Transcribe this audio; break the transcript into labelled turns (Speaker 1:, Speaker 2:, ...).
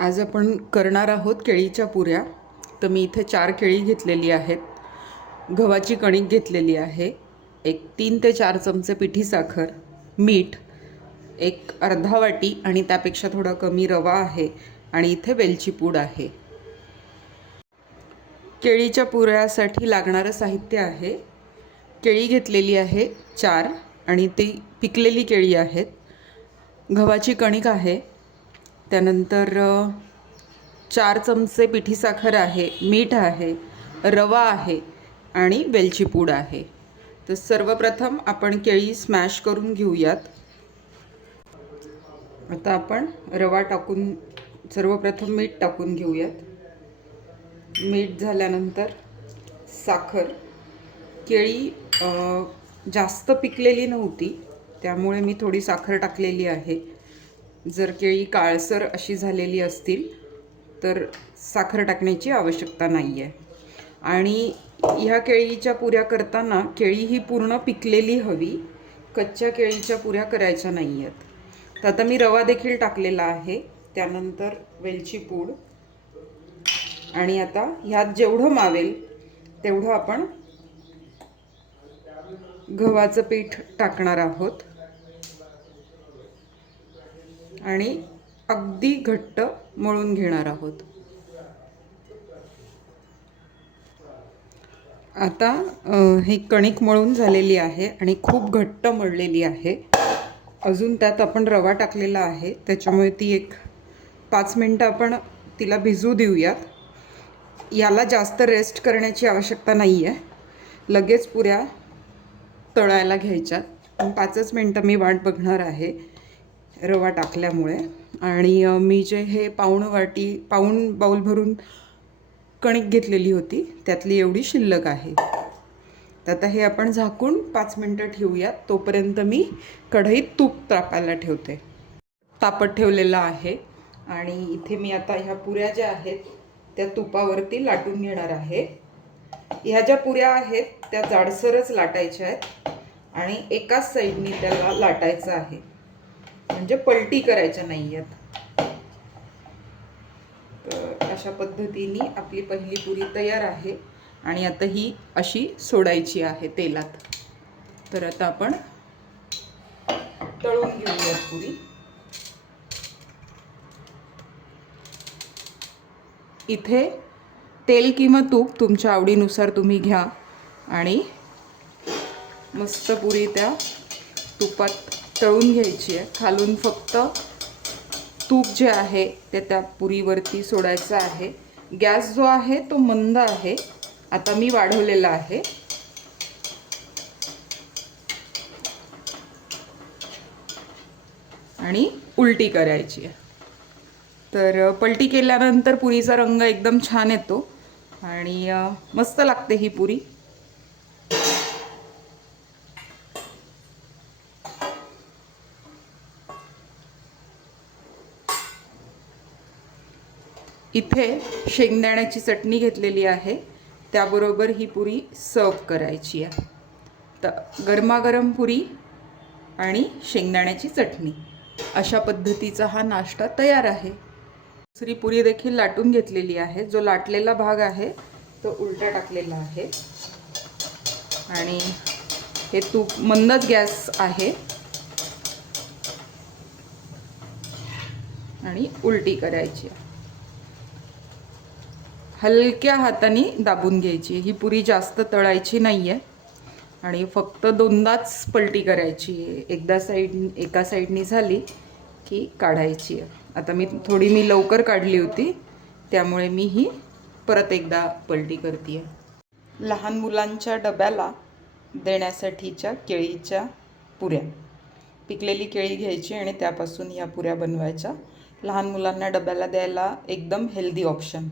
Speaker 1: आज आपण करणार आहोत केळीच्या पुऱ्या. तर मी इथे चार केळी घेतलेली आहेत. गव्हाची कणिक घेतलेली आहे. एक तीन ते चार चमचे पिठी साखर मीठ एक अर्धा वाटी आणि त्यापेक्षा थोडा कमी रवा आहे आणि इथे वेलची पूड आहे. केळीच्या पुऱ्यासाठी लागणारं साहित्य आहे. केळी घेतलेली आहे चार आणि ती पिकलेली केळी आहेत. गव्हाची कणिक आहे. त्यानंतर चार चमचे पिठी साखर आहे मीठ आहे रवा आहे आणि वेलची पूड आहे. तर सर्वप्रथम आपण केळी स्मॅश करून घेऊयात. आता आपण रवा टाकून सर्वप्रथम मीठ टाकून घेऊयात. मीठ झाल्यानंतर साखर. केळी जास्त पिकलेली नव्हती त्यामुळे मी थोडी साखर टाकलेली आहे. जर केळी काळसर अशी झालेली असतील तर साखर टाकण्याची आवश्यकता नाही आहे आणि ह्या केळीच्या पुऱ्या करताना केळी ही पूर्ण पिकलेली हवी कच्च्या केळीच्या पुऱ्या करायच्या नाही आहेत तर आता मी रवा देखील टाकलेला आहे त्यानंतर वेलची पूड. आणि आता ह्यात जेवढं मावेल तेवढं आपण गव्हाचं पीठ टाकणार आहोत. आणि अगदी घट्ट मळून घेणार आहोत. आता ही कणिक मळून झालेली आहे आणि खूप घट्ट मळलेली आहे. अजून त्यात आपण रवा टाकलेला आहे. त्याच्यामुळे ती एक पाच मिनटं आपण तिला भिजू देऊयात. याला जास्त रेस्ट करण्याची आवश्यकता नाही आहे लगेच पुऱ्या तळायला घ्यायच्यात. पाचच मिनटं मी वाट बघणार आहे. रवा टाकल्यामुळे. आणि मी जे हे पाऊण वाटी पाऊण बाऊल भरून कणिक घेतलेली होती त्यातली एवढी शिल्लक आहे. तर आता हे आपण झाकून पाच मिनटं ठेवूयात. तोपर्यंत मी कढईत तूप तापायला ठेवते. तापत ठेवलेलं आहे. आणि इथे मी आता ह्या पुऱ्या ज्या आहेत त्या तुपावरती लाटून घेणार आहे. ह्या ज्या पुऱ्या आहेत त्या जाडसरच लाटायच्या आहेत. आणि एकाच साईडनी त्याला लाटायचं आहे. म्हणजे पलटी करायच्या नाही आहेत तर अशा पद्धतीने आपली पहिली पुरी तयार आहे आणि आता ही अशी सोडायची आहे तेलात. तर आता आपण तळून घेऊयात पुरी. इथे तेल किंवा तूप तुमच्या आवडीनुसार तुम्ही घ्या आणि मस्त पुरी त्या तुपात तळून घ्यायची आहे. खालून फक्त तूप जे आहे ते त्या पुरीवरती सोडायचं आहे. गॅस जो आहे तो मंद आहे. आता मी वाढवलेला आहे. आणि उलटी करायची आहे. तर पलटी केल्यानंतर पुरीचा रंग एकदम छान येतो. आणि मस्त लागते ही पुरी. इथे शेंगदाण्याची चटणी घेतलेली आहे. त्याबरोबर ही पुरी सर्व करायची आहे. तर गरमागरम पुरी आणि शेंगदाण्याची चटणी. अशा पद्धतीचा हा नाश्ता तयार आहे. दुसरी पुरी देखील लाटून घेतलेली आहे. जो लाटलेला भाग आहे तो उलटा टाकलेला आहे. आणि हे तूप मंदच गॅस आहे. आणि उलटी करायची आहे. हलक्या हाताने दाबून घ्यायची. ही पुरी जास्त तळायची नाही आहे आणि फक्त दोनदाच पलटी करायची. आहे एकदा साईड एका साईडनी झाली की काढायची. आहे आता मी थोडी मी लवकर काढली होती. त्यामुळे मी ही परत एकदा पलटी करते आहे लहान मुलांच्या डब्याला देण्यासाठीच्या केळीच्या पुऱ्या. पिकलेली केळी घ्यायची आणि त्यापासून ह्या पुऱ्या बनवायच्या. लहान मुलांना डब्याला द्यायला एकदम हेल्दी ऑप्शन